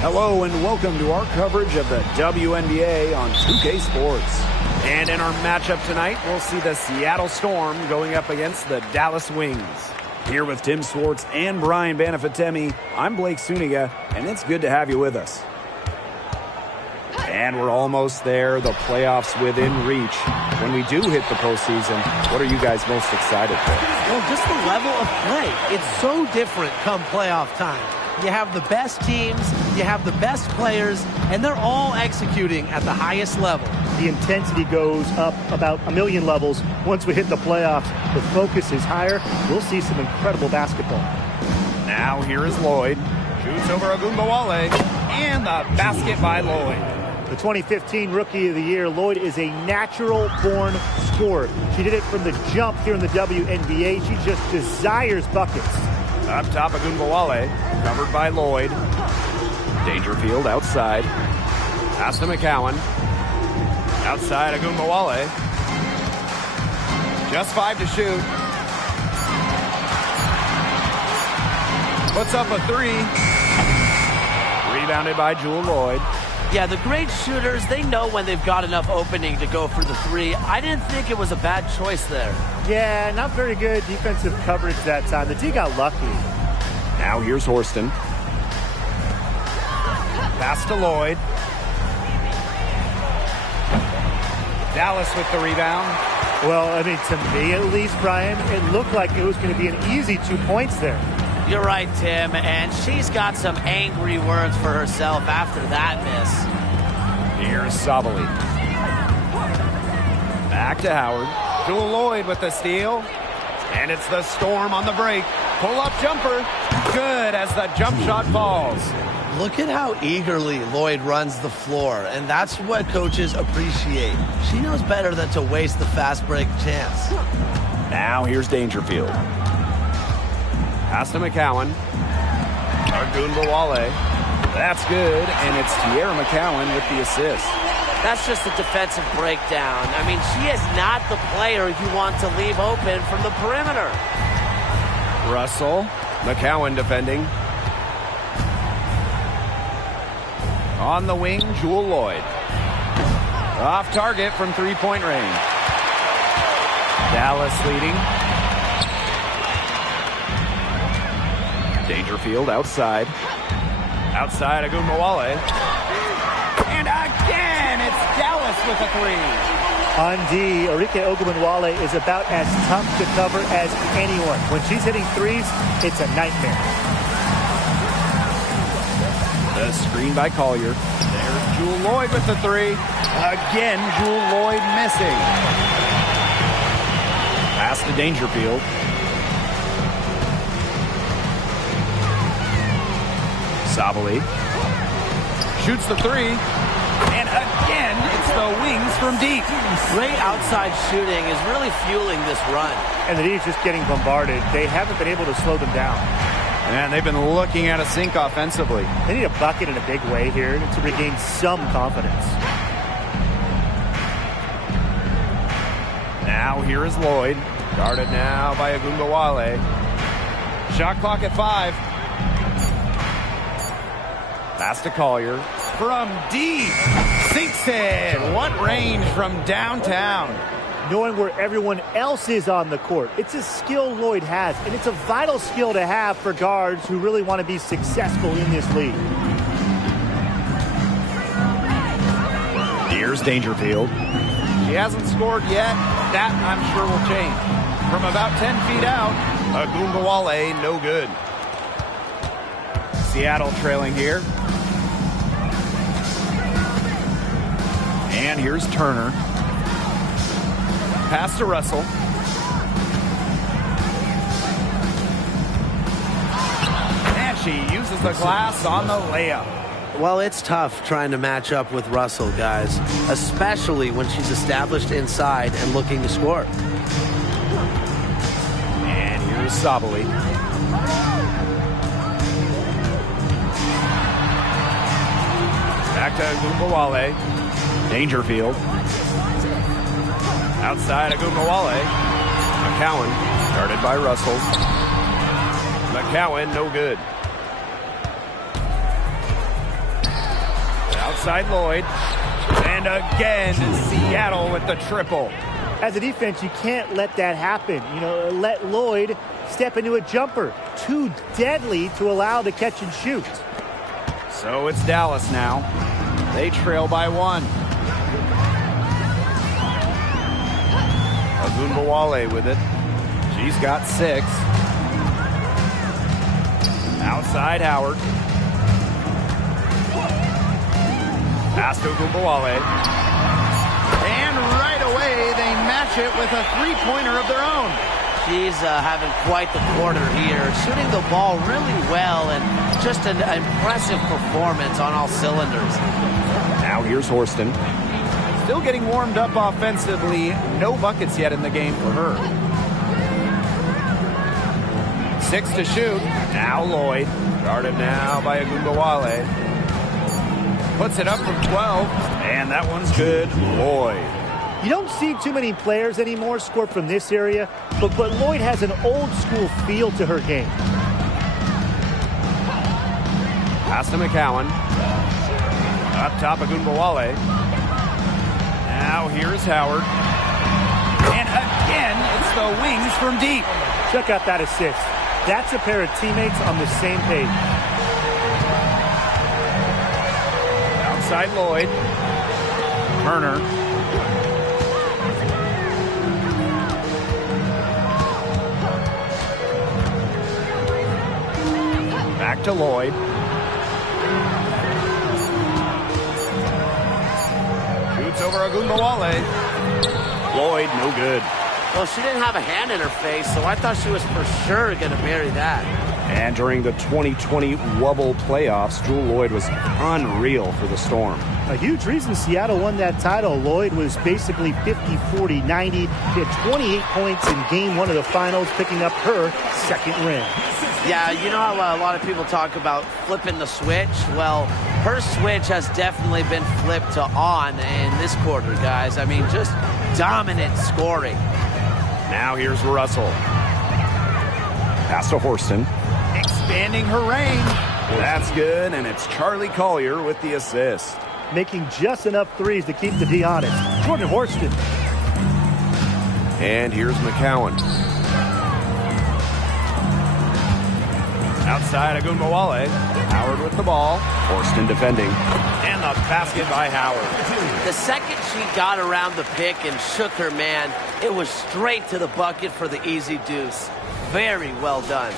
Hello and welcome to our coverage of the WNBA on 2K Sports. And in our matchup tonight, we'll see the Seattle Storm going up against the Dallas Wings. Here with Tim Swartz and Brian Banafitemi, I'm Blake Suniga, and it's good to have you with us. And we're almost there, the playoffs within reach. When we do hit the postseason, what are you guys most excited for? Well, just the level of play. It's so different come playoff time. You have the best teams, you have the best players, and they're all executing at the highest level. The intensity goes up about a million levels. Once we hit the playoffs, the focus is higher. We'll see some incredible basketball. Now here is Lloyd. Shoots over Agumbawale, and the basket by Lloyd. The 2015 Rookie of the Year, Lloyd is a natural-born scorer. She did it from the jump here in the WNBA. She just desires buckets. Up top, Agumbawale, covered by Lloyd. Dangerfield outside. Pass to McCowan. Outside, Agumbawale. Just 5 to shoot. Puts up a 3. Rebounded by Jewel Lloyd. Yeah, the great shooters, they know when they've got enough opening to go for the 3. I didn't think it was a bad choice there. Yeah, not very good defensive coverage that time. The D got lucky. Now here's Horston. Pass to Lloyd. Dallas with the rebound. Well, I mean, to me at least, Brian, it looked like it was going to be an easy 2 points there. You're right, Tim, and she's got some angry words for herself after that miss. Here's Sabali. Back to Howard. Jewel Lloyd with the steal. And it's the Storm on the break. Pull-up jumper. Good as the jump shot falls. Look at how eagerly Lloyd runs the floor, and that's what coaches appreciate. She knows better than to waste the fast break chance. Now here's Dangerfield. Pass to McCowan. Agumbawale. That's good, and it's Tierra McCowan with the assist. That's just a defensive breakdown. I mean, she is not the player you want to leave open from the perimeter. Russell. McCowan defending. On the wing, Jewel Lloyd. Off target from three-point range. Dallas leading. Dangerfield outside. Outside, Agumbawale. And again, it's Dallas with a 3. On D, Arike Ogunbowale is about as tough to cover as anyone. When she's hitting threes, it's a nightmare. The screen by Collier. There's Jewel Lloyd with the 3. Again, Jewel Lloyd missing. Pass to Dangerfield. Sabali shoots the 3. And again, it's the Wings from deep. Great outside shooting is really fueling this run. And the D is just getting bombarded. They haven't been able to slow them down. And they've been looking at a sink offensively. They need a bucket in a big way here to regain some confidence. Now here is Lloyd. Guarded now by Agumbawale. Shot clock at 5. Pass to Collier. From deep. Sinks it. What range from downtown. Knowing where everyone else is on the court. It's a skill Lloyd has, and it's a vital skill to have for guards who really want to be successful in this league. Here's Dangerfield. She hasn't scored yet. That, I'm sure, will change. From about 10 feet out, Agumbawale, no good. Seattle trailing here. And here's Turner. Pass to Russell. And she uses the glass on the layup. Well, it's tough trying to match up with Russell, guys, especially when she's established inside and looking to score. And here's Sabali. Back to Agumbawale. Dangerfield. Outside Agumbawale. McCowan, guarded by Russell. McCowan, no good. Outside Lloyd. And again, Seattle with the triple. As a defense, you can't let that happen. Let Lloyd step into a jumper. Too deadly to allow the catch and shoot. So it's Dallas now. They trail by 1. Agunbowale with it. She's got 6. Outside Howard. Pass to Agunbowale. And right away, they match it with a three-pointer of their own. She's having quite the quarter here, shooting the ball really well, and just an impressive performance on all cylinders. Now here's Horston. Still getting warmed up offensively. No buckets yet in the game for her. 6 to shoot. Now Lloyd. Guarded now by Agunbowale. Puts it up from 12. And that one's good. Lloyd. You don't see too many players anymore score from this area, but Lloyd has an old-school feel to her game. Pass to McCowan. Up top, Agunbowale. Now here's Howard. And again, it's the wings from deep. Check out that assist. That's a pair of teammates on the same page. Outside Lloyd. Turner. Back to Lloyd. Shoots over Agunbowale. Lloyd, no good. Well, she didn't have a hand in her face, so I thought she was for sure going to bury that. And during the 2020 Wubble playoffs, Jewel Lloyd was unreal for the Storm. A huge reason Seattle won that title. Lloyd was basically 50, 40, 90. She had 28 points in game 1 of the finals, picking up her second ring. Yeah, you know how a lot of people talk about flipping the switch? Well, her switch has definitely been flipped to on in this quarter, guys. I mean, just dominant scoring. Now here's Russell. Pass to Horston. Expanding her range. That's good, and it's Charlie Collier with the assist. Making just enough threes to keep the D honest. Jordan Horston. And here's McCowan. Outside Agunbowale. Howard with the ball. Horston defending. And the basket by Howard. The second she got around the pick and shook her man, it was straight to the bucket for the easy deuce. Very well done.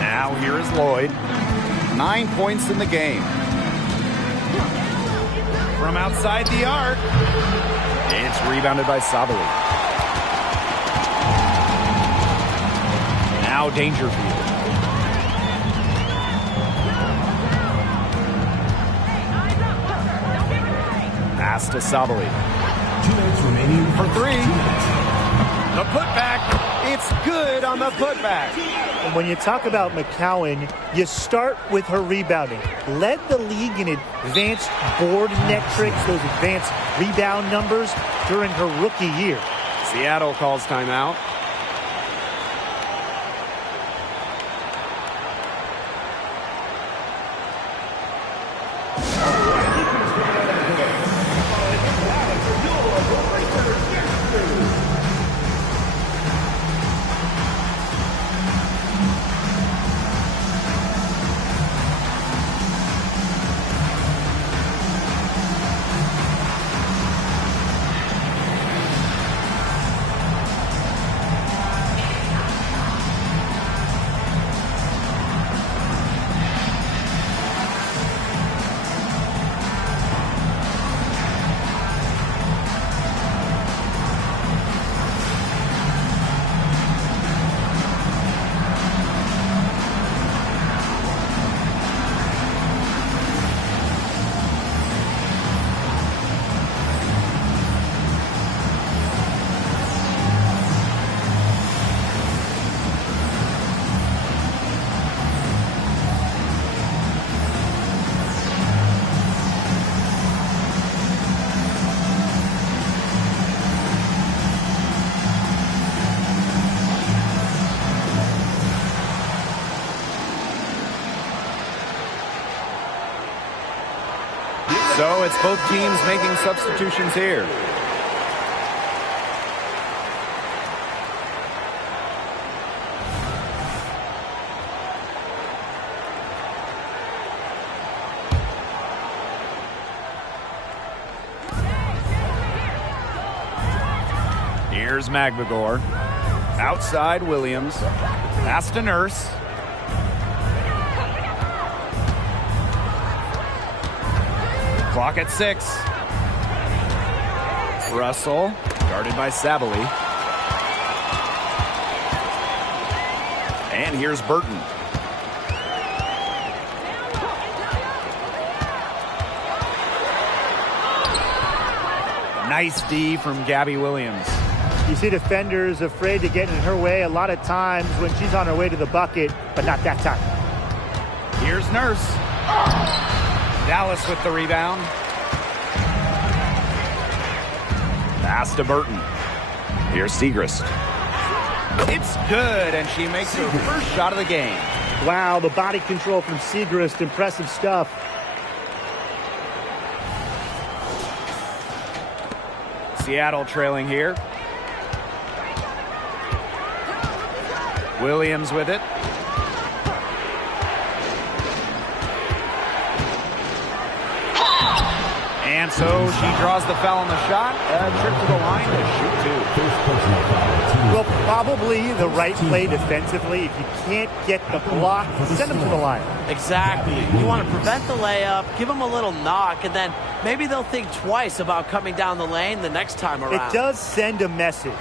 Now here is Lloyd. 9 points in the game. From outside the arc. It's rebounded by Sabali. Now Dangerfield. Pass to Sabali. 2 minutes remaining For 3. The putback. It's good on the putback. And when you talk about McCowan, you start with her rebounding. Led the league in advanced board metrics, those advanced rebound numbers during her rookie year. Seattle calls timeout. So it's both teams making substitutions here. Here's Magvigor. Outside Williams. Pass to Nurse. Clock at 6. Russell, guarded by Sabally. And here's Burton. Nice D from Gabby Williams. You see defenders afraid to get in her way a lot of times when she's on her way to the bucket, but not that time. Here's Nurse. Dallas with the rebound. Pass to Burton. Here's Segrist. It's good, and she makes her first shot of the game. Wow, the body control from Segrist, impressive stuff. Seattle trailing here. Williams with it. And so she draws the foul on the shot. A trip to the line to shoot two. Well, probably the right play defensively. If you can't get the block, send them to the line. Exactly. You want to prevent the layup, give them a little knock, and then maybe they'll think twice about coming down the lane the next time around. It does send a message.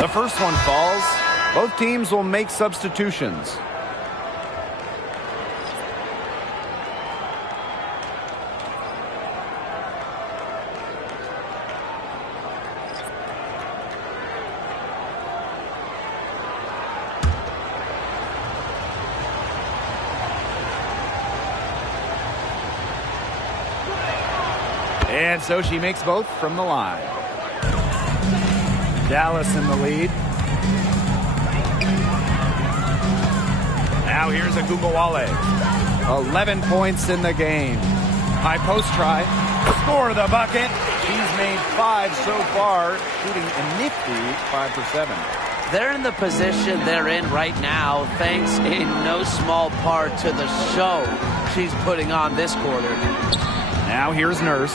The first one falls. Both teams will make substitutions. And so she makes both from the line. Dallas in the lead. Now here's Agumbawale. 11 points in the game. High post try. Score the bucket. She's made 5 so far, shooting a nifty 5 for 7. They're in the position they're in right now, thanks in no small part to the show she's putting on this quarter. Now here's Nurse.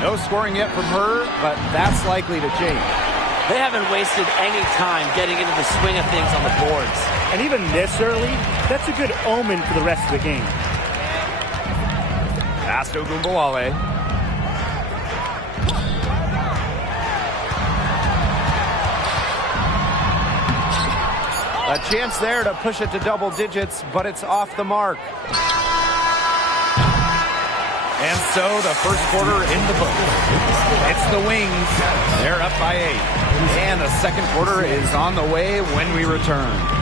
No scoring yet from her, but that's likely to change. They haven't wasted any time getting into the swing of things on the boards. And even this early, that's a good omen for the rest of the game. Pass to Agumbawale. A chance there to push it to double digits, but it's off the mark. And so the first quarter in the book. It's the Wings. They're up by 8. And the second quarter is on the way when we return.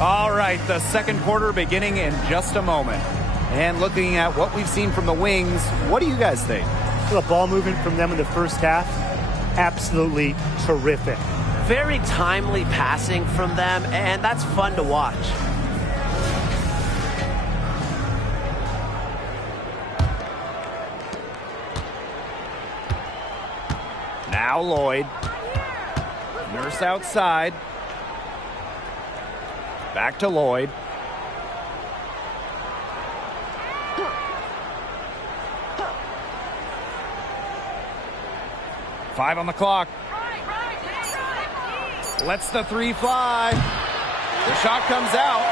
All right, the second quarter beginning in just a moment. And looking at what we've seen from the Wings, what do you guys think? The ball movement from them in the first half, absolutely terrific. Very timely passing from them, and that's fun to watch. Now Lloyd. Nurse outside. Back to Lloyd. Five on the clock. Lets the 3 fly. The shot comes out.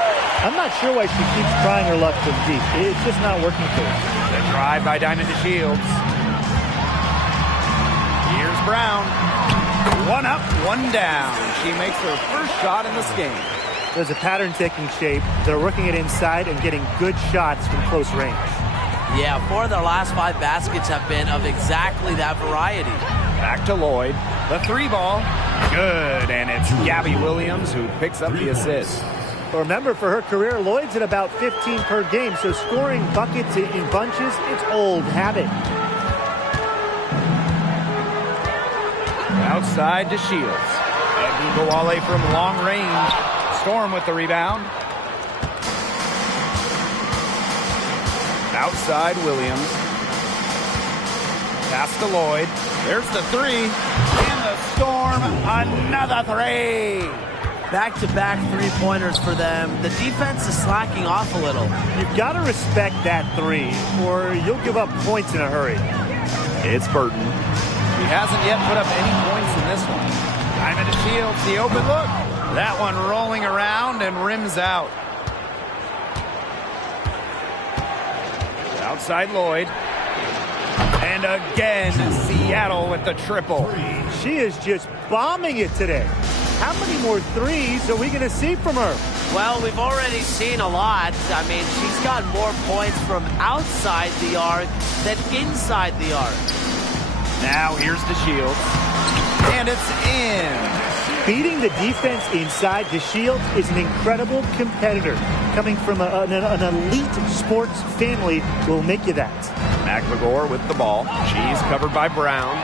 I'm not sure why she keeps trying her luck from deep. It's just not working for her. The drive by Diamond DeShields. Here's Brown. One up, one down. She makes her first shot in this game. There's a pattern taking shape. They're working it inside and getting good shots from close range. Yeah, 4 of their last 5 baskets have been of exactly that variety. Back to Lloyd. The 3 ball. Good, and it's Gabby Williams who picks up the assist. Remember, for her career, Lloyd's at about 15 per game, so scoring buckets in bunches, it's old habit. Outside to Shields. Wale from long range. Storm with the rebound. Outside Williams. Pass to Lloyd. There's the 3. And the Storm, another 3. Back-to-back 3-pointers for them. The defense is slacking off a little. You've got to respect that 3, or you'll give up points in a hurry. It's Burton. He hasn't yet put up any points in this one. Diamond DeShields, the open look. That one rolling around and rims out. Outside Lloyd. And again, Seattle with the triple. She is just bombing it today. How many more 3s are we going to see from her? Well, we've already seen a lot. I mean, she's got more points from outside the arc than inside the arc. Now here's DeShields. And it's in. Beating the defense inside DeShields is an incredible competitor. Coming from an elite sports family will make you that. McMagor with the ball. She's covered by Brown.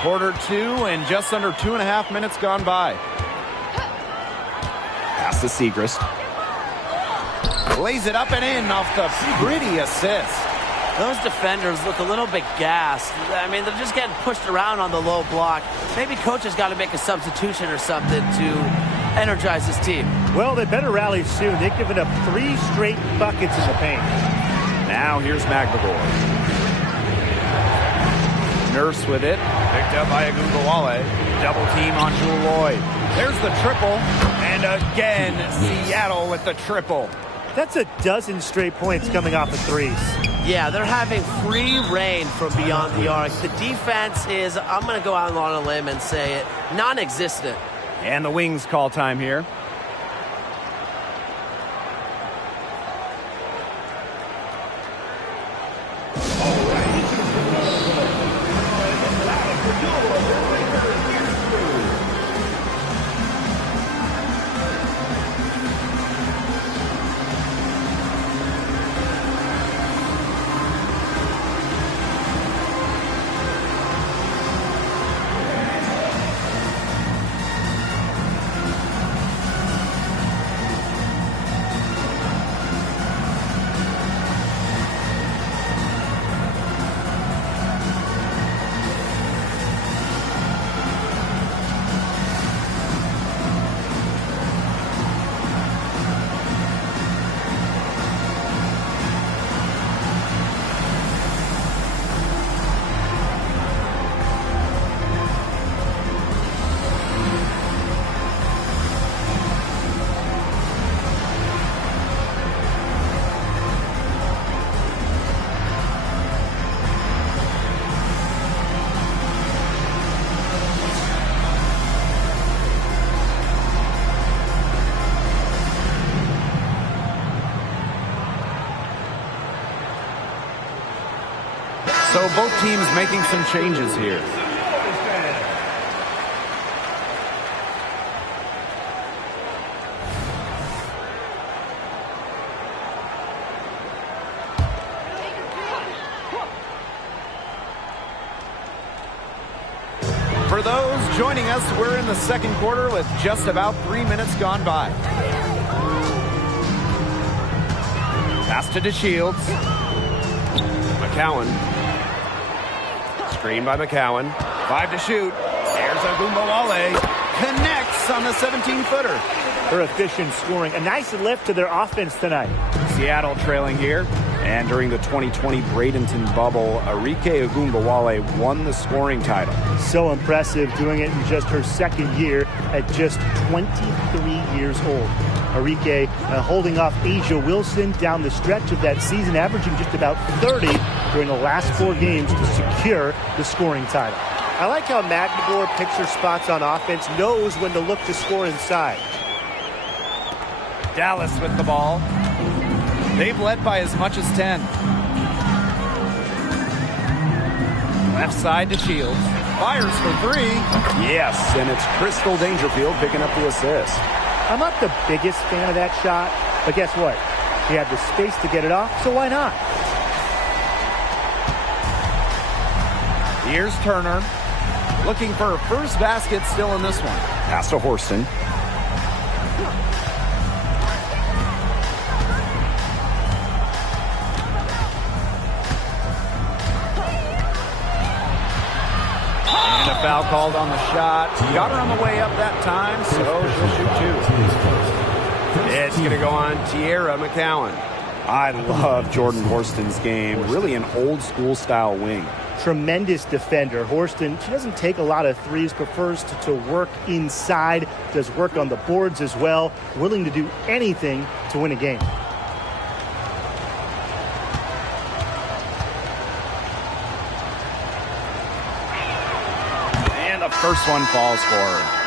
Quarter 2 and just under 2.5 minutes gone by. Pass to Segrist. Lays it up and in off the pretty assist. Those defenders look a little bit gassed. I mean, they're just getting pushed around on the low block. Maybe coach has got to make a substitution or something to energize his team. Well, they better rally soon. They've given up 3 straight buckets in the paint. Now here's McMagor. Nurse with it. Picked up by Wale. Double team on Jewel Lloyd. There's the triple. And again, Seattle with the triple. That's a dozen straight points coming off of 3s. Yeah, they're having free reign from beyond the arc. The defense is, I'm going to go out on a limb and say it, non-existent. And the Wings call time here. So both teams making some changes here. For those joining us, we're in the second quarter with just about 3 minutes gone by. Pass to DeShields. McCowan. Screen by McCowan. 5 to shoot. There's Wale. Connects on the 17-footer. Her efficient scoring. A nice lift to their offense tonight. Seattle trailing here. And during the 2020 Bradenton bubble, Arike Ogunbowale won the scoring title. So impressive, doing it in just her second year at just 23 years old. Arike holding off Asia Wilson down the stretch of that season, averaging just about 30 during the last 4 games to secure the scoring title. I like how Magdeburg picks her spots on offense, knows when to look to score inside. Dallas with the ball. They've led by as much as 10. Left side to Shields. Fires for 3. Yes, and it's Crystal Dangerfield picking up the assist. I'm not the biggest fan of that shot, but guess what? She had the space to get it off, so why not? Here's Turner. Looking for her first basket still in this one. Pass to Horston. And a foul called on the shot. Got her on the way up that time, so she'll shoot 2. It's going to go on Tierra McCowan. I love Jordan Horston's game. Really an old school style wing. Tremendous defender. Horston, she doesn't take a lot of threes, prefers to work inside, does work on the boards as well, willing to do anything to win a game. And the first one falls for her.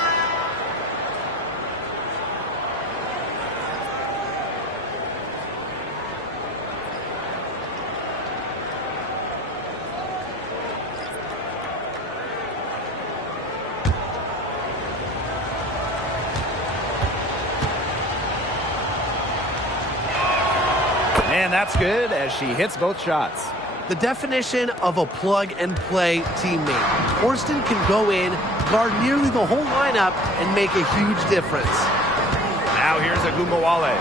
And that's good as she hits both shots. The definition of a plug-and-play teammate. Horston can go in, guard nearly the whole lineup, and make a huge difference. Now here's Ogunbowale.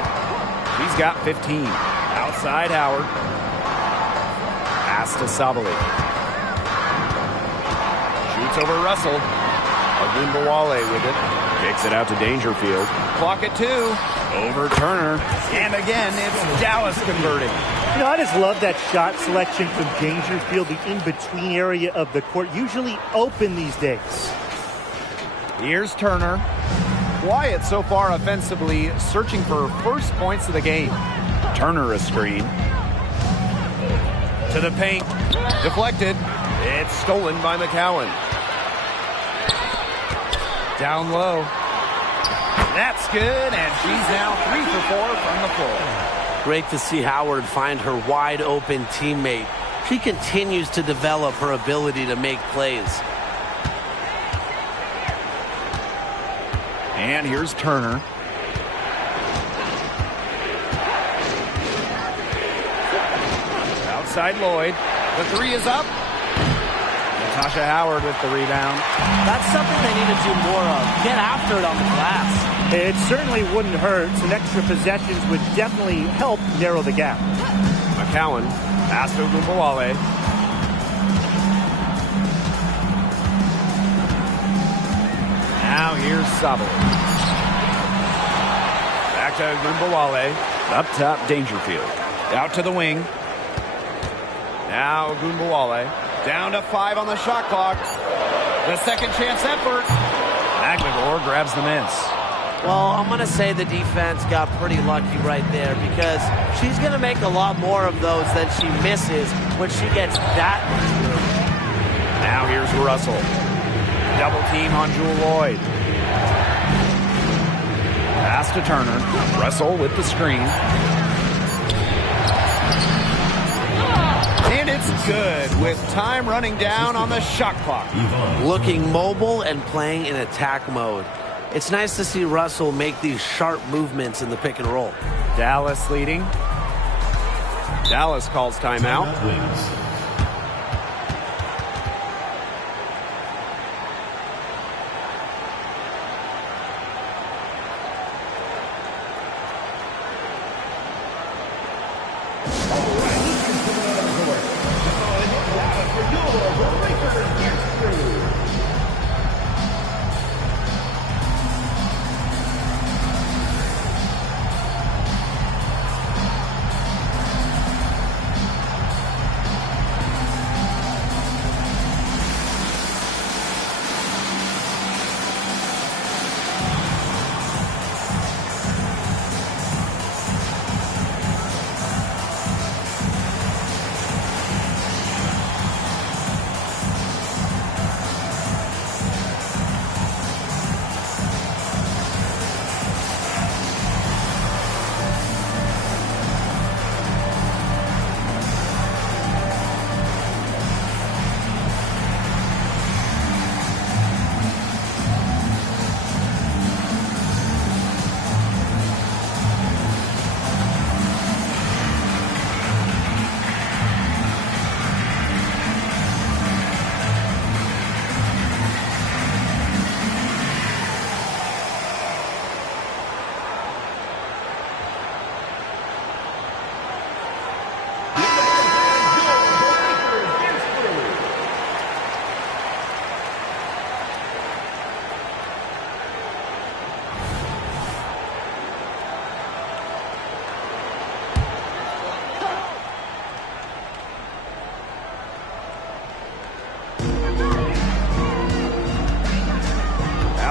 He's got 15. Outside Howard. Pass to Sabali. Shoots over Russell. Ogunbowale with it. Kicks it out to Dangerfield. Clock at 2. Over Turner. And again, it's Dallas converting. You know, I just love that shot selection from Dangerfield, the in-between area of the court. Usually open these days. Here's Turner. Quiet so far offensively, searching for her first points of the game. Turner a screen. To the paint. Deflected. It's stolen by McCowan. Down low. That's good, and she's now 3 for 4 from the floor. Great to see Howard find her wide-open teammate. She continues to develop her ability to make plays. And here's Turner. Outside Lloyd. The 3 is up. Natasha Howard with the rebound. That's something they need to do more of. Get after it on the glass. It certainly wouldn't hurt. Some extra possessions would definitely help narrow the gap. McCowan, pass to Ogunbowale. Now here's Sabali. Back to Ogunbowale. Up top, Dangerfield. Out to the wing. Now Ogunbowale. Down to 5 on the shot clock. The second chance effort. Magdeburg grabs the miss. Well, I'm going to say the defense got pretty lucky right there because she's going to make a lot more of those than she misses when she gets that much room. Now here's Russell. Double team on Jewel Lloyd. Pass to Turner. Russell with the screen. And it's good with time running down on the shot clock. Looking mobile and playing in attack mode. It's nice to see Russell make these sharp movements in the pick and roll. Dallas leading. Dallas calls timeout.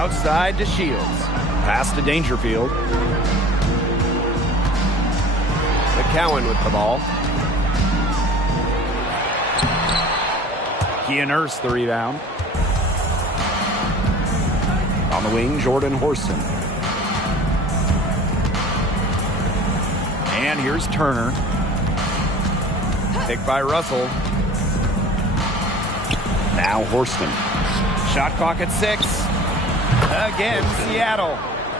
Outside to Shields. Pass to Dangerfield. McCowan with the ball. Kia Nurse the rebound. On the wing, Jordan Horston. And here's Turner. Picked by Russell. Now Horston. Shot clock at 6. Again, Seattle.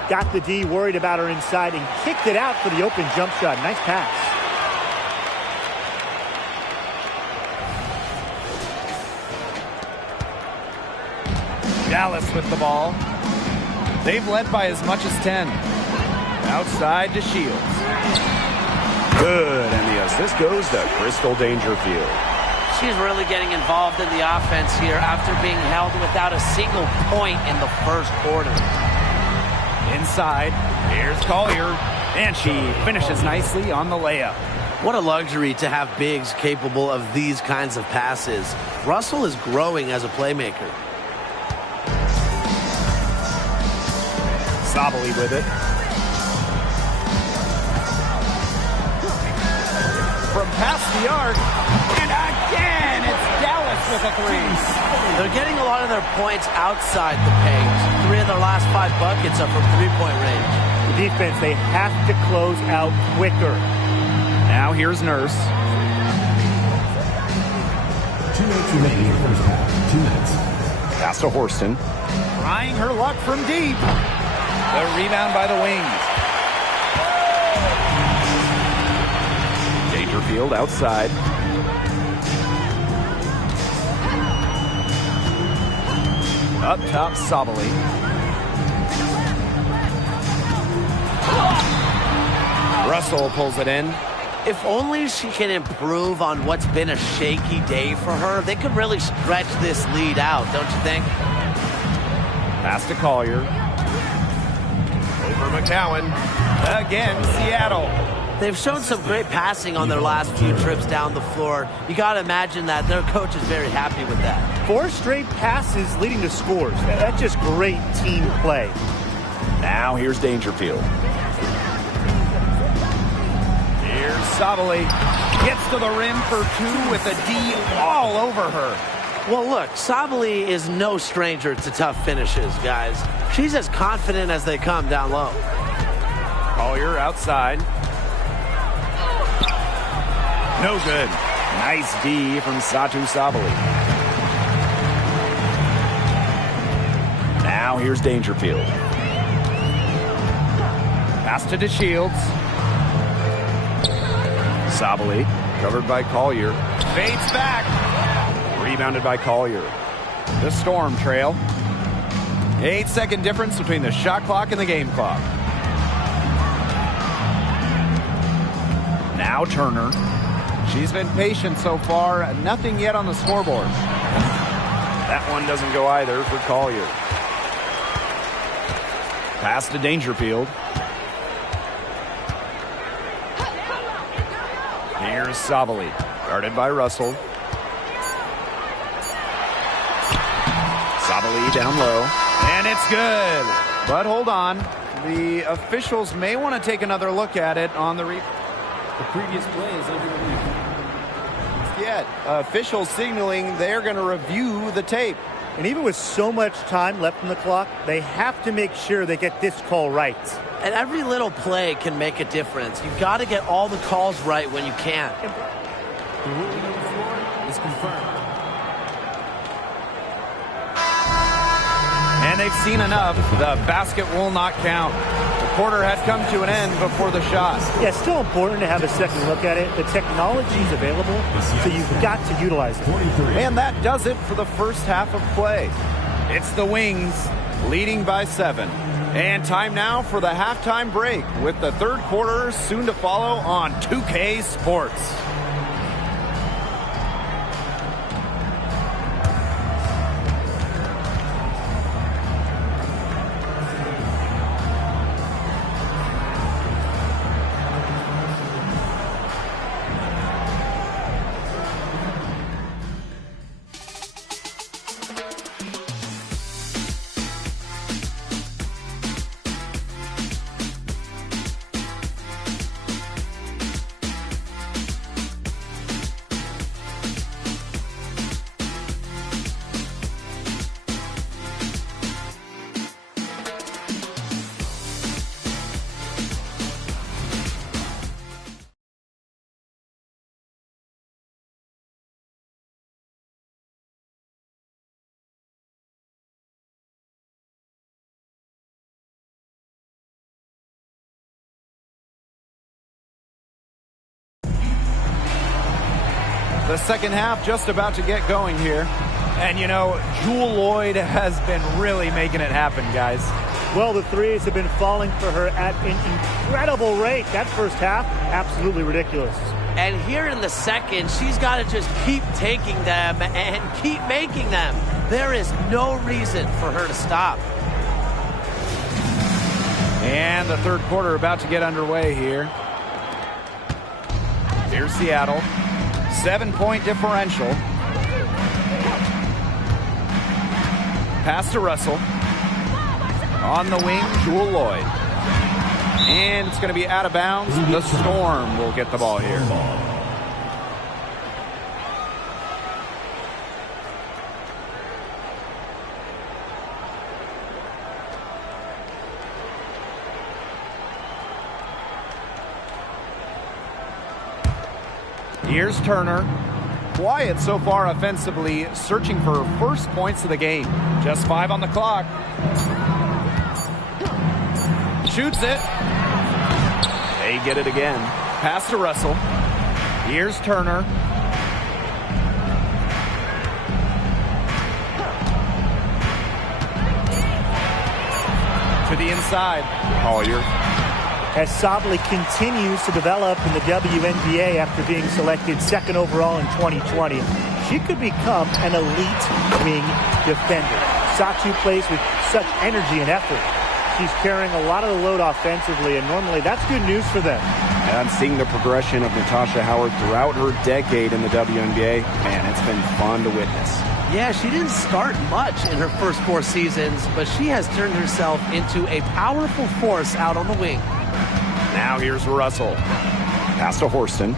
Got the D worried about her inside and kicked it out for the open jump shot. Nice pass. Dallas with the ball. They've led by as much as 10. Outside to Shields. Good, and the assist goes to Crystal Dangerfield. She's really getting involved in the offense here after being held without a single point in the first quarter. Inside, here's Collier, and she finishes nicely on the layup. What a luxury to have bigs capable of these kinds of passes. Russell is growing as a playmaker. Sabali with it. From past the arc, and again, it's Dallas with a 3. They're getting a lot of their points outside the paint. 3 of their last 5 buckets are from three-point range. The defense, they have to close out quicker. Now here's Nurse. 2 minutes remaining in the first half. 2 minutes. Pass to Horston. Trying her luck from deep. The rebound by the wings. Dangerfield outside. Up top, Sabali. Russell pulls it in. If only she can improve on what's been a shaky day for her, they could really stretch this lead out, don't you think? Pass to Collier. Over McCowan. Again, Seattle. They've shown some great passing on their last few trips down the floor. You got to imagine that their coach is very happy with that. 4 straight passes leading to scores. That's just great team play. Now here's Dangerfield. Here's Sabali. Gets to the rim for 2 with a D all over her. Well, look, Sabali is no stranger to tough finishes, guys. She's as confident as they come down low. Collier outside. No good. Nice D from Satu Sabali. Now here's Dangerfield. Pass to DeShields. Sabali, covered by Collier. Fades back. Rebounded by Collier. The Storm trail. 8-second difference between the shot clock and the game clock. Now Turner. She's been patient so far. Nothing yet on the scoreboard. That one doesn't go either for Collier. Pass to Dangerfield. Here's Sabali. Guarded by Russell. Sabali down low. And it's good. But hold on. The officials may want to take another look at it on the replay. The previous play is underway. Yet, officials signaling they're going to review the tape. And even with so much time left on the clock, they have to make sure they get this call right. And every little play can make a difference. You've got to get all the calls right when you can. The ruling on the floor is confirmed. And they've seen enough. The basket will not count. The quarter has come to an end before the shot. Yeah, it's still important to have a second look at it. The technology is available, so you've got to utilize it. And that does it for the first half of play. It's the Wings leading by 7. And time now for the halftime break with the third quarter soon to follow on 2K Sports. The second half just about to get going here. And, you know, Jewel Lloyd has been really making it happen, guys. Well, the threes have been falling for her at an incredible rate. That first half, absolutely ridiculous. And here in the second, she's got to just keep taking them and keep making them. There is no reason for her to stop. And the third quarter about to get underway here. Here's Seattle. 7-point differential. Pass to Russell. On the wing, Jewel Lloyd. And it's going to be out of bounds. The Storm will get the ball here. Here's Turner. Quiet so far offensively, searching for first points of the game. Just 5 on the clock. Shoots it. They get it again. Pass to Russell. Here's Turner. To the inside. Collier. As Sabally continues to develop in the WNBA after being selected second overall in 2020, she could become an elite wing defender. Satu plays with such energy and effort. She's carrying a lot of the load offensively, and normally that's good news for them. And seeing the progression of Natasha Howard throughout her decade in the WNBA, man, it's been fun to witness. Yeah, she didn't start much in her first 4 seasons, but she has turned herself into a powerful force out on the wing. Now here's Russell. Pass to Horston.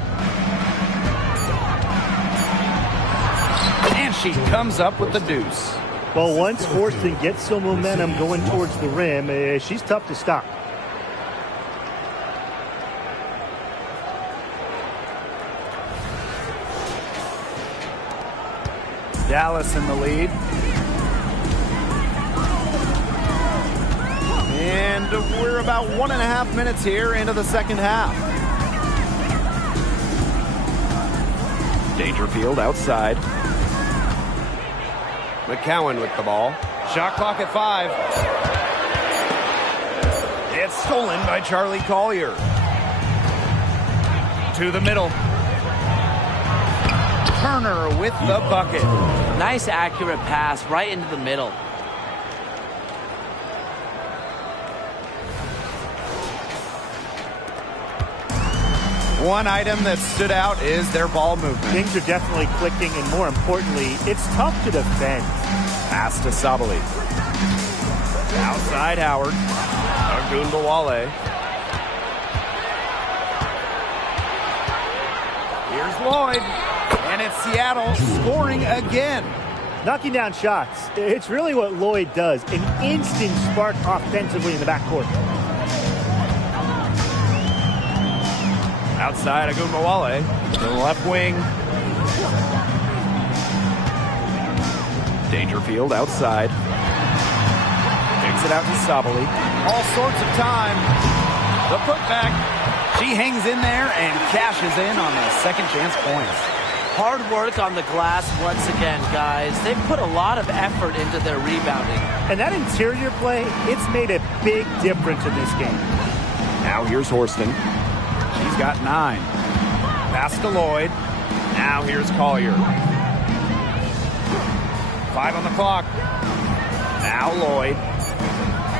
And she comes up with the deuce. Well, once Horston gets some momentum going towards the rim, she's tough to stop. Dallas in the lead. And we're about 1.5 minutes here into the second half. Dangerfield outside. McCowan with the ball. Shot clock at 5. It's stolen by Charlie Collier. To the middle. Turner with the bucket. Nice accurate pass right into the middle. One item that stood out is their ball movement. Things are definitely clicking, and more importantly, it's tough to defend. Pass to Sabally. Outside Howard. Agunbawale. Here's Lloyd. And it's Seattle scoring again. Knocking down shots. It's really what Lloyd does. An instant spark offensively in the backcourt. Outside Agunbawale. To the left wing. Dangerfield outside. Takes it out to Sabally. All sorts of time. The putback. She hangs in there and cashes in on the second chance points. Hard work on the glass once again, guys. They've put a lot of effort into their rebounding. And that interior play, it's made a big difference in this game. Now here's Horston. She's got 9. Pass to Lloyd. Now here's Collier. 5 on the clock. Now Lloyd.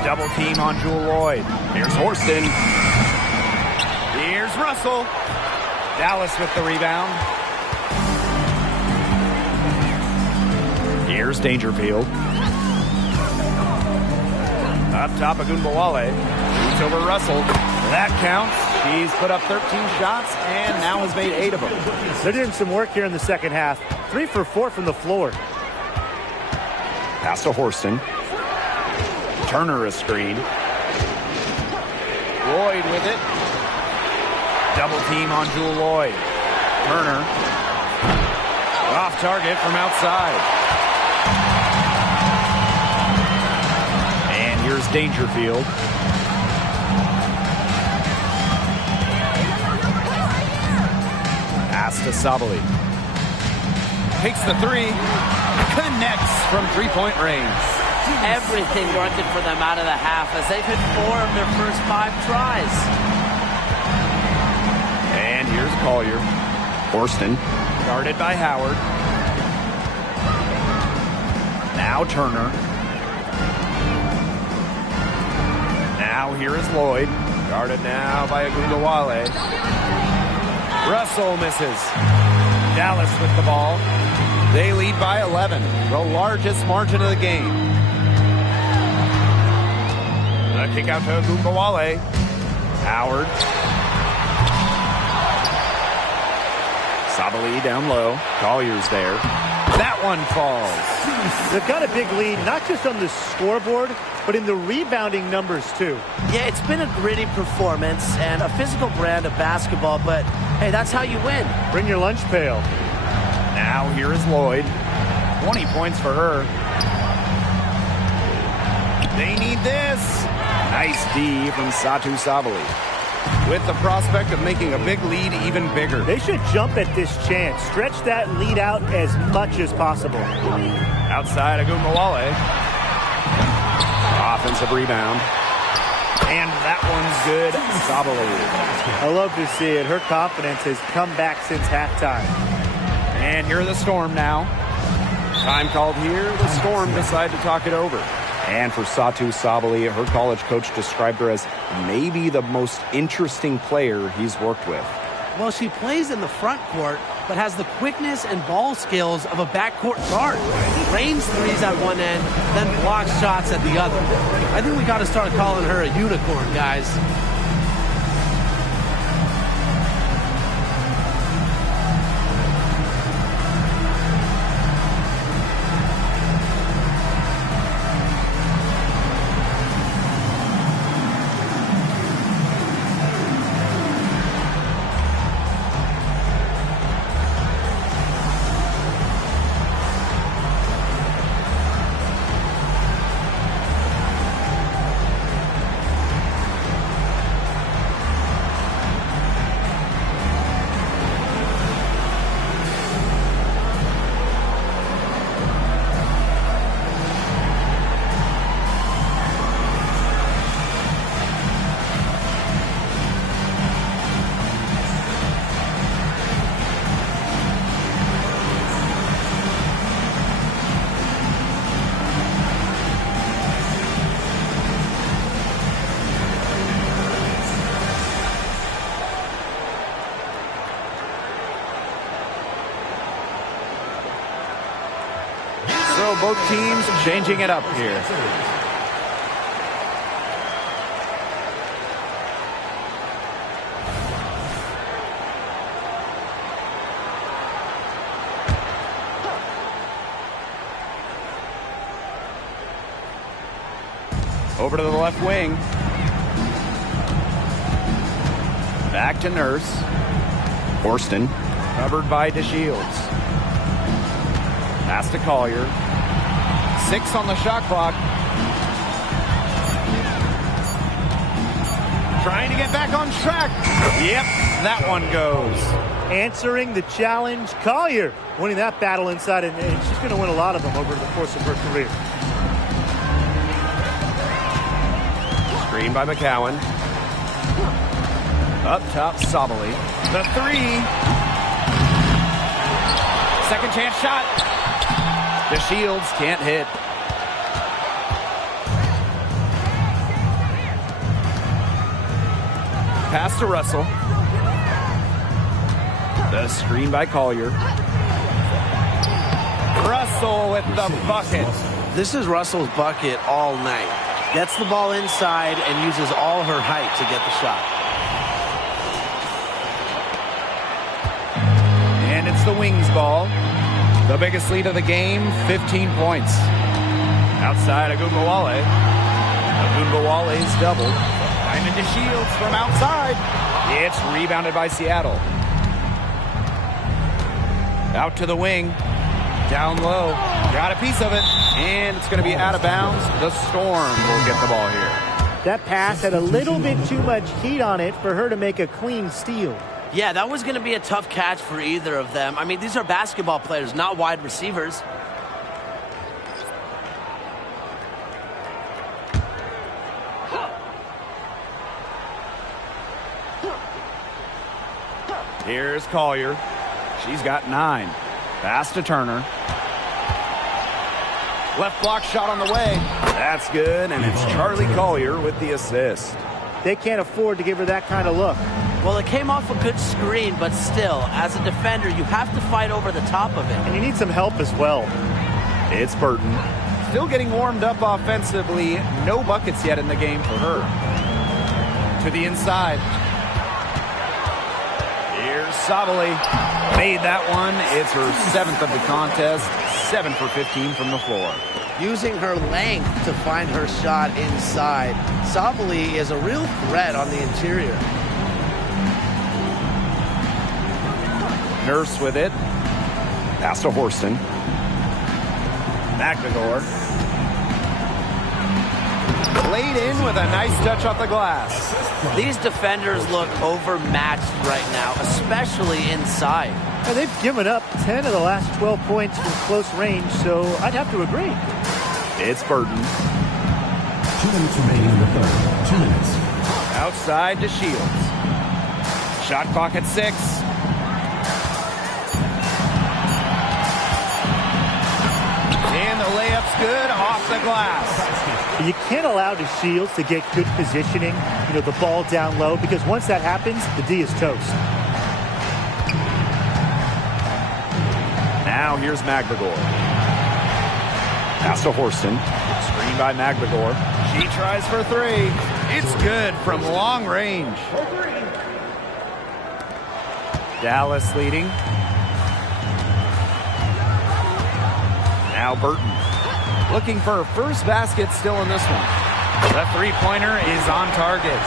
Double team on Jewel Lloyd. Here's Horston. Here's Russell. Dallas with the rebound. Here's Dangerfield. Up top, Agunbawale. Shoots over Russell. That counts. She's put up 13 shots and now has made 8 of them. They're doing some work here in the second half. 3 for 4 from the floor. Pass to Horston. Turner a screen. Lloyd with it. Double team on Jewel Lloyd. Turner. Off target from outside. And here's Dangerfield. Pass to Sabally. takes the three, connects from three-point range. Everything working for them out of the half as they've hit 4 of their first 5 tries. And here's Collier. Horston, guarded by Howard. Now Turner. Now here is Lloyd. Guarded now by Agundawale. Russell misses. Dallas with the ball. They lead by 11, the largest margin of the game. The kick out to Agundawale. Howard. Sabali down low. Collier's there. That one falls. They've got a big lead, not just on the scoreboard, but in the rebounding numbers, too. Yeah, it's been a gritty performance and a physical brand of basketball, but, hey, that's how you win. Bring your lunch pail. Now here is Lloyd. 20 points for her. They need this. Nice D from Satu Sabali. With the prospect of making a big lead even bigger. They should jump at this chance. Stretch that lead out as much as possible. Outside Agundawale. Offensive rebound. And that one's good. Sabali. I love to see it. Her confidence has come back since halftime. And here are the Storm now. Time called here. The Storm decide to talk it over. And for Satu Sabali, her college coach described her as maybe the most interesting player he's worked with. Well, she plays in the front court, but has the quickness and ball skills of a backcourt guard. Rains threes at one end, then blocks shots at the other. I think we got to start calling her a unicorn, guys. So both teams changing it up here. Over to the left wing. Back to Nurse. Horston, covered by DeShields. Pass to Collier. 6 on the shot clock. Trying to get back on track. Yep, that one goes. Answering the challenge, Collier winning that battle inside, and she's going to win a lot of them over the course of her career. Screen by McCowan. Up top, Sabali. The three. Second chance shot. DeShields can't hit. Pass to Russell. The screen by Collier. Russell with the bucket. This is Russell's bucket all night. Gets the ball inside and uses all her height to get the shot. And it's the Wings ball. The biggest lead of the game, 15 points. Outside Agundawale. Agundawale's doubled. Finding DeShields from outside. It's rebounded by Seattle. Out to the wing. Down low. Got a piece of it. And it's going to be out of bounds. The Storm will get the ball here. That pass had a little bit too much heat on it for her to make a clean steal. Yeah, that was going to be a tough catch for either of them. I mean, these are basketball players, not wide receivers. Here's Collier. She's got 9. Pass to Turner. Left block shot on the way. That's good, and it's Charlie Collier with the assist. They can't afford to give her that kind of look. Well, it came off a good screen, but still, as a defender, you have to fight over the top of it. And you need some help as well. It's Burton. Still getting warmed up offensively. No buckets yet in the game for her. To the inside. Here's Sabali. Made that one. It's her 7th of the contest. 7 for 15 from the floor. Using her length to find her shot inside. Sabali is a real threat on the interior. Nurse with it. Pass to Horston. McNagor. Laid in with a nice touch off the glass. These defenders look overmatched right now, especially inside. And they've given up 10 of the last 12 points from close range, so I'd have to agree. It's Burton. 2 minutes remaining in the third. 2 minutes. Outside to Shields. Shot clock at 6. And the layup's good off the glass. You can't allow the Shields to get good positioning, the ball down low, because once that happens, the D is toast. Now here's McNagor. Pass to Horston. Screen by McNagor. She tries for 3. It's good from long range. Dallas leading. Now Burton. Looking for her first basket still in this one. The three-pointer is on target.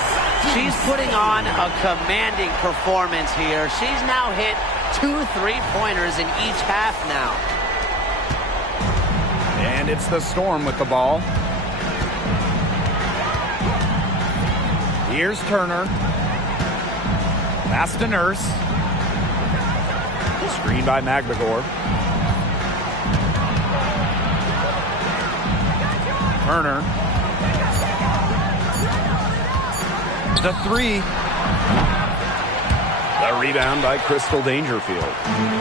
She's putting on a commanding performance here. She's now hit 2 3-pointers in each half now. And it's the Storm with the ball. Here's Turner. Pass to Nurse. Screen by McNagor. Turner. The 3. The rebound by Crystal Dangerfield.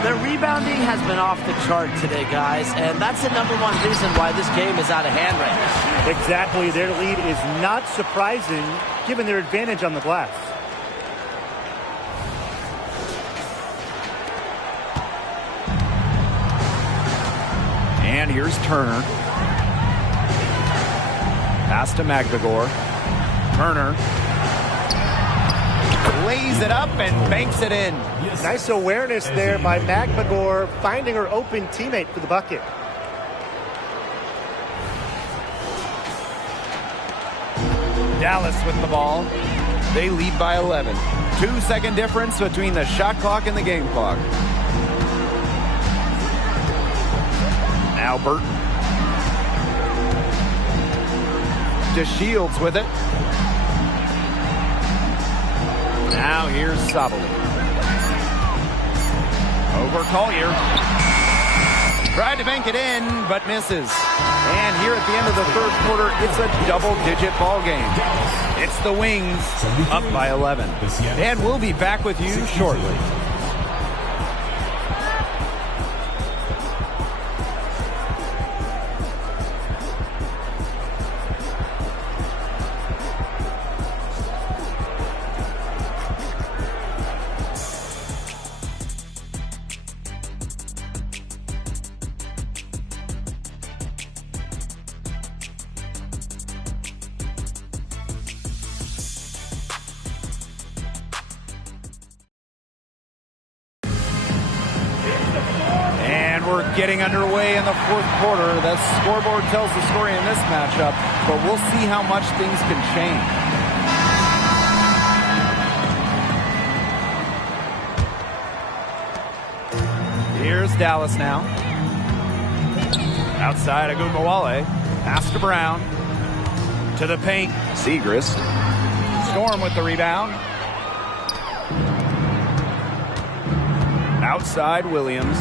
Their rebounding has been off the chart today, guys, and that's the #1 reason why this game is out of hand right now. Exactly. Their lead is not surprising, given their advantage on the glass. And here's Turner. Pass to McNagor. Turner lays it up and banks it in. Nice awareness there by McNagor, finding her open teammate for the bucket. Dallas with the ball. They lead by 11. 2-second difference between the shot clock and the game clock. Now Burton. To Shields with it. Now here's Sabali. Over Collier. Tried to bank it in, but misses. And here at the end of the third quarter, it's a double-digit ball game. It's the Wings up by 11. And we'll be back with you shortly. We're getting underway in the fourth quarter. The scoreboard tells the story in this matchup, but we'll see how much things can change. Here's Dallas now. Outside Agunbowale. Pass to Brown. To the paint. Segrist. Storm with the rebound. Outside Williams.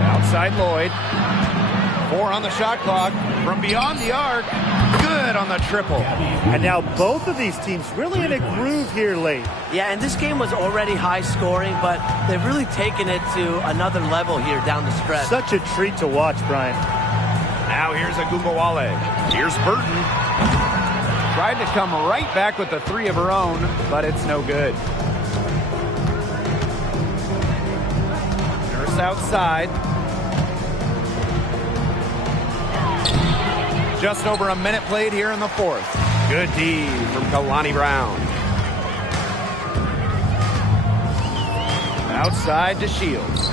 Outside Lloyd. 4 on the shot clock. From beyond the arc. Good on the triple. And now both of these teams really in a groove here late. Yeah, and this game was already high scoring, but they've really taken it to another level here down the stretch. Such a treat to watch, Brian. Now here's Agumbawale. Here's Burton. Tried to come right back with the 3 of her own, but it's no good. Nurse outside. Just over a minute played here in the 4th. Good D from Kalani Brown. Outside to Shields.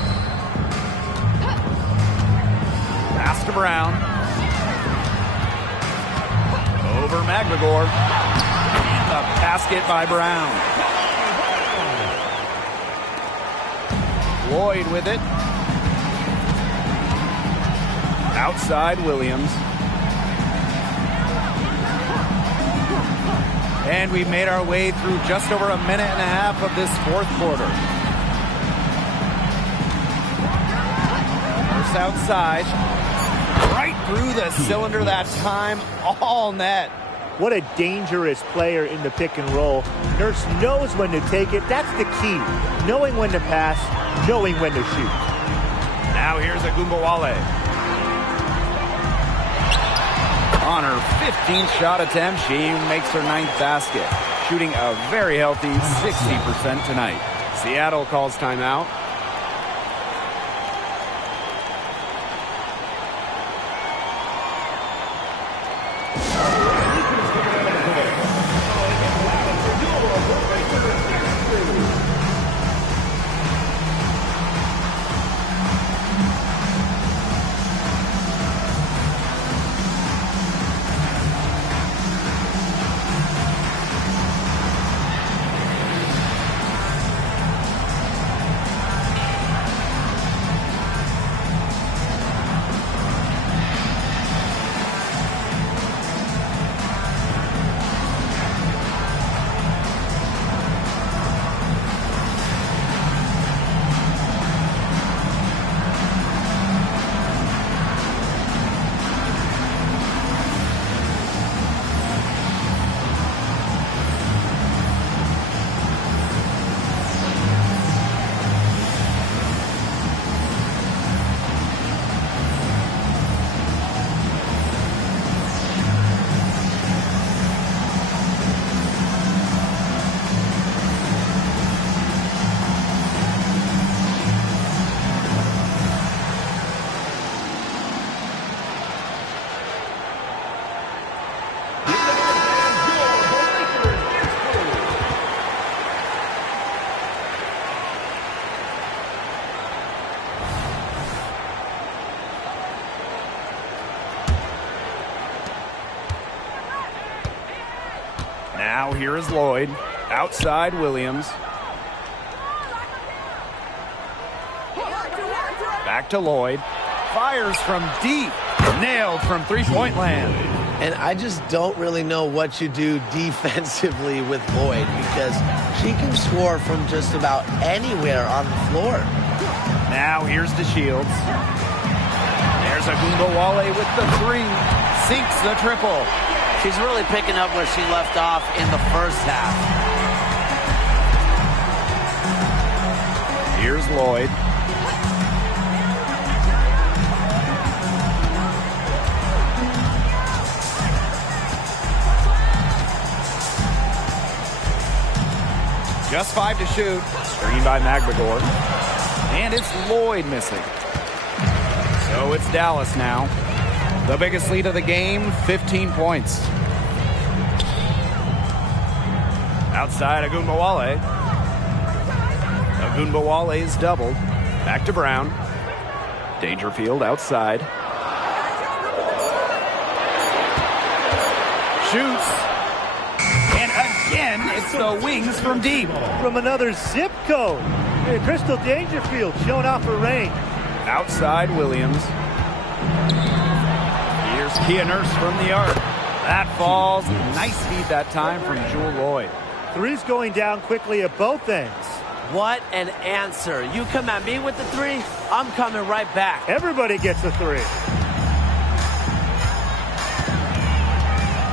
Pass to Brown. Over McGregor. And the basket by Brown. Lloyd with it. Outside Williams. And we've made our way through just over a minute and a half of this 4th quarter. Nurse outside. Right through the cylinder that time. All net. What a dangerous player in the pick and roll. Nurse knows when to take it. That's the key. Knowing when to pass, knowing when to shoot. Now here's Agumbawale. On her 15th shot attempt, she makes her 9th basket. Shooting a very healthy 60% tonight. Seattle calls timeout. Now here is Lloyd. Outside Williams. Back to Lloyd. Fires from deep. Nailed from three-point land. And I just don't really know what you do defensively with Lloyd because she can score from just about anywhere on the floor. Now here's DeShields. There's Agumbawale with the 3. Sinks the triple. She's really picking up where she left off in the first half. Here's Lloyd. Just 5 to shoot. Screen by McGregor. And it's Lloyd missing. So it's Dallas now. The biggest lead of the game, 15 points. Outside Agumbawale. Agumbawale is doubled. Back to Brown. Dangerfield outside. Shoots. And again, it's the wings from deep. From another zip code. Hey, Crystal Dangerfield showing off her range. Outside Williams. Here's Here's Kia Nurse from the arc. That falls. Nice feed that time from Jewel Lloyd. Three's going down quickly at both ends. What an answer. You come at me with the three, I'm coming right back. Everybody gets a three.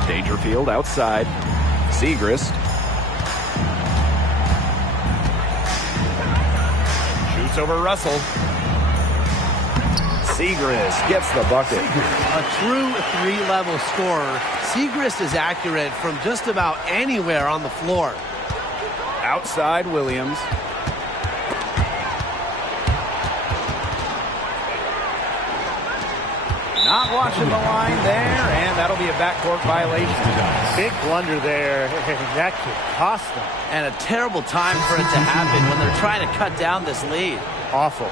Dangerfield outside. Segrist. Shoots over Russell. Segrist gets the bucket. A true three-level scorer, Segrist is accurate from just about anywhere on the floor. Outside Williams. Not watching the line there, and that'll be a backcourt violation. Big blunder there. That could cost them. And a terrible time for it to happen when they're trying to cut down this lead. Awful.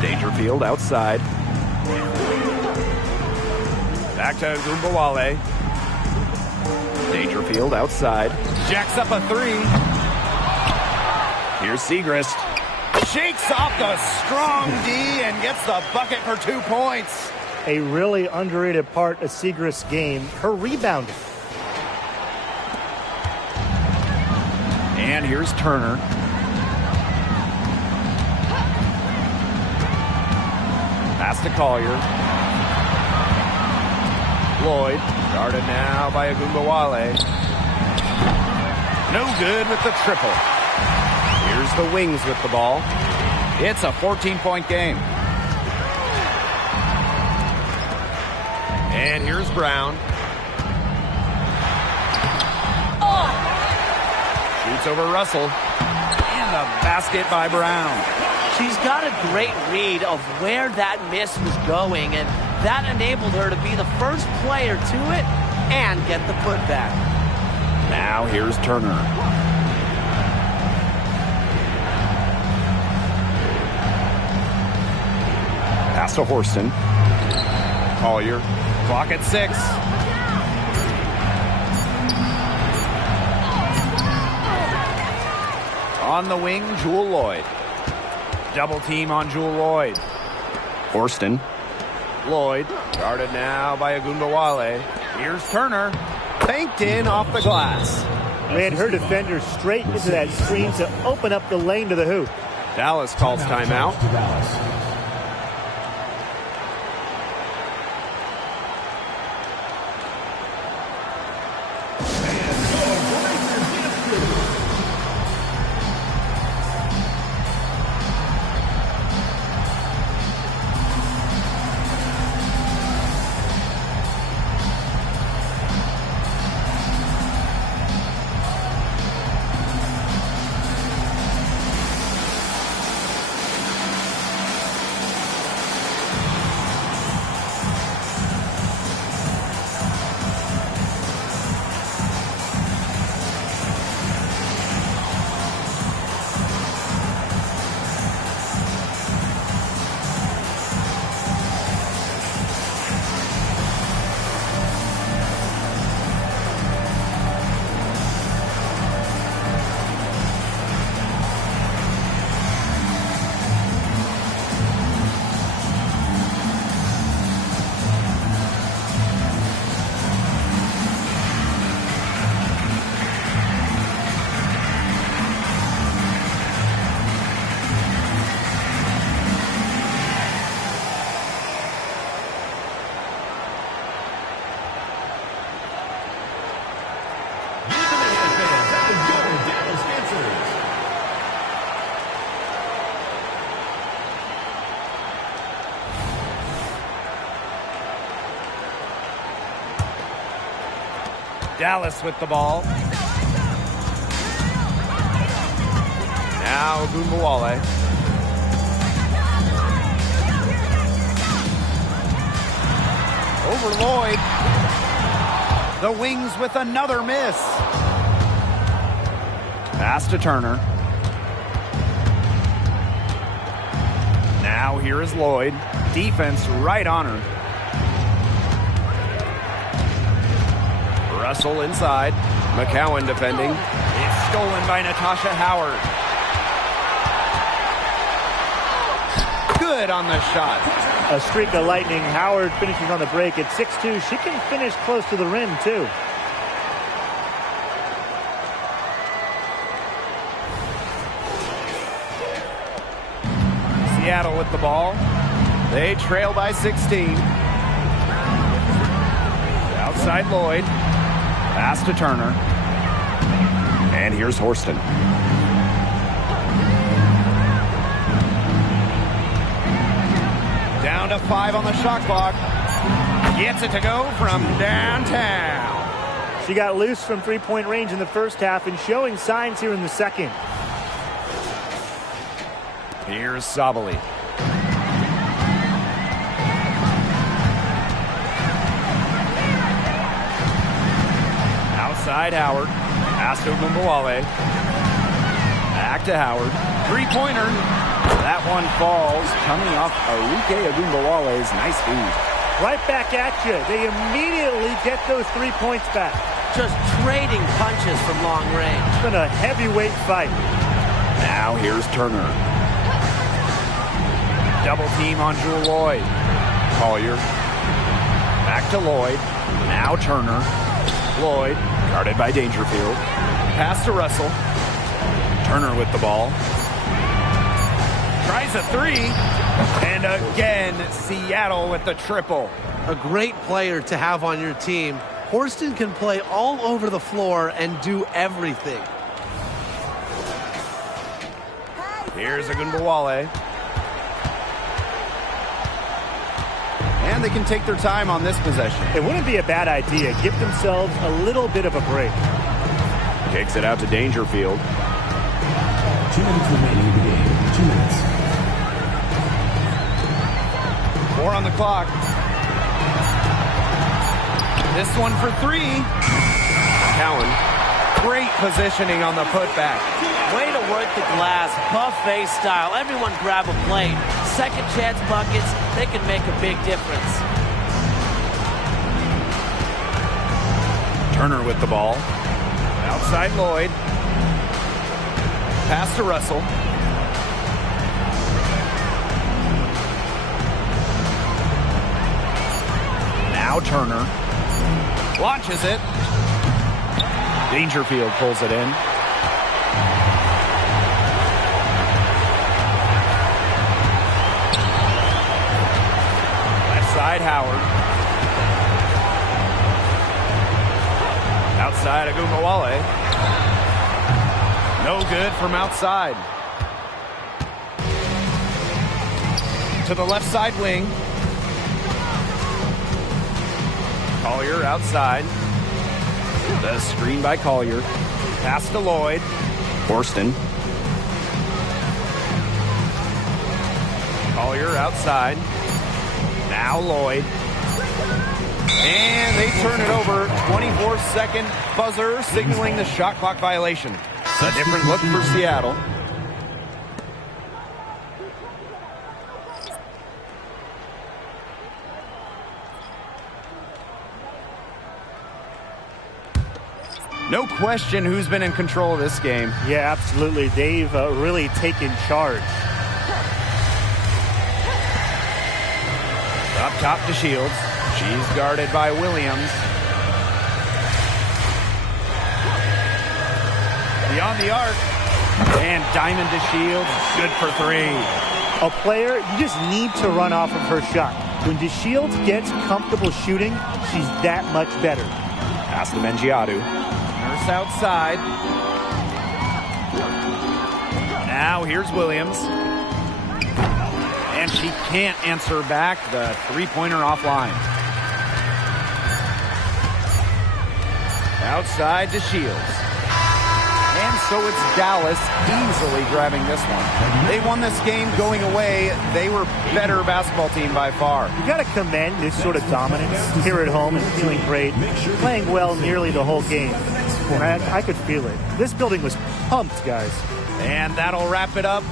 Dangerfield outside. Back to Gumbawale. Dangerfield outside. Jacks up a three. Here's Segrist. Shakes off the strong D and gets the bucket for 2 points. A really underrated part of Segrist's game, her rebounding. And here's Turner. Pass to Collier. Lloyd, guarded now by Agumbawale. No good with the triple. Here's the Wings with the ball. It's a 14-point game. And here's Brown. Shoots over Russell. And the basket by Brown. She's got a great read of where that miss was going, and that enabled her to be the first player to it and get the putback. Now here's Turner. Pass to Horston. Collier. Clock at 6. On the wing, Jewel Lloyd. Double team on Jewel Lloyd. Horston. Lloyd, guarded now by Agumbawale. Here's Turner. Banked in off the glass. Ran her defender straight into that screen to open up the lane to the hoop. Dallas calls timeout. Dallas with the ball. Now Agumbawale. Over Lloyd. The Wings with another miss. Pass to Turner. Now here is Lloyd. Defense right on her. Russell inside. McCowan defending. Stolen by Natasha Howard. Good on the shot. A streak of lightning. Howard finishes on the break at 6'2". She can finish close to the rim, too. Seattle with the ball. They trail by 16. Outside Lloyd. Pass to Turner. And here's Horston. Down to 5 on the shot clock. Gets it to go from downtown. She got loose from three-point range in the first half and showing signs here in the second. Here's Sabali. Outside Howard. Pass to Mumbawale. Back to Howard. Three-pointer. That one falls. Coming off Arike Agumbawale's nice feed. Right back at you. They immediately get those 3 points back. Just trading punches from long range. It's been a heavyweight fight. Now here's Turner. Double team on Jewel Lloyd. Collier. Back to Lloyd. Now Turner. Lloyd. Guarded by Dangerfield. Pass to Russell. Turner with the ball. Tries a three. And again, Seattle with the triple. A great player to have on your team. Horston can play all over the floor and do everything. Here's Agumbawale. And they can take their time on this possession. It wouldn't be a bad idea. Give themselves a little bit of a break. Kicks it out to Dangerfield. 2 minutes remaining in the game. 2 minutes. 4 on the clock. This one for 3. Cowan. Great positioning on the putback. Way to work the glass, buffet style. Everyone grab a plate. Second chance buckets, they can make a big difference. Turner with the ball. Outside Lloyd. Pass to Russell. Now Turner. Launches it. Dangerfield pulls it in. Left side Howard. Outside Agumbawale. No good from outside. To the left side wing. Collier outside. The screen by Collier. Pass to Lloyd. Horston. Collier outside. Now Lloyd. And they turn it over. 24-second buzzer signaling the shot clock violation. A different look for Seattle. No question who's been in control of this game. Yeah, absolutely. They've really taken charge. Up top to Shields. She's guarded by Williams. Beyond the arc. And diamond to Shields. Good for 3. A player, you just need to run off of her shot. When DeShields gets comfortable shooting, she's that much better. Pass to Mengiadu. Nurse outside. Now here's Williams. And she can't answer back. The three-pointer offline. Outside to Shields. And so it's Dallas easily grabbing this one. They won this game going away. They were better basketball team by far. You got to commend this sort of dominance here at home and feeling great, playing well nearly the whole game. And I could feel it. This building was pumped, guys. And that'll wrap it up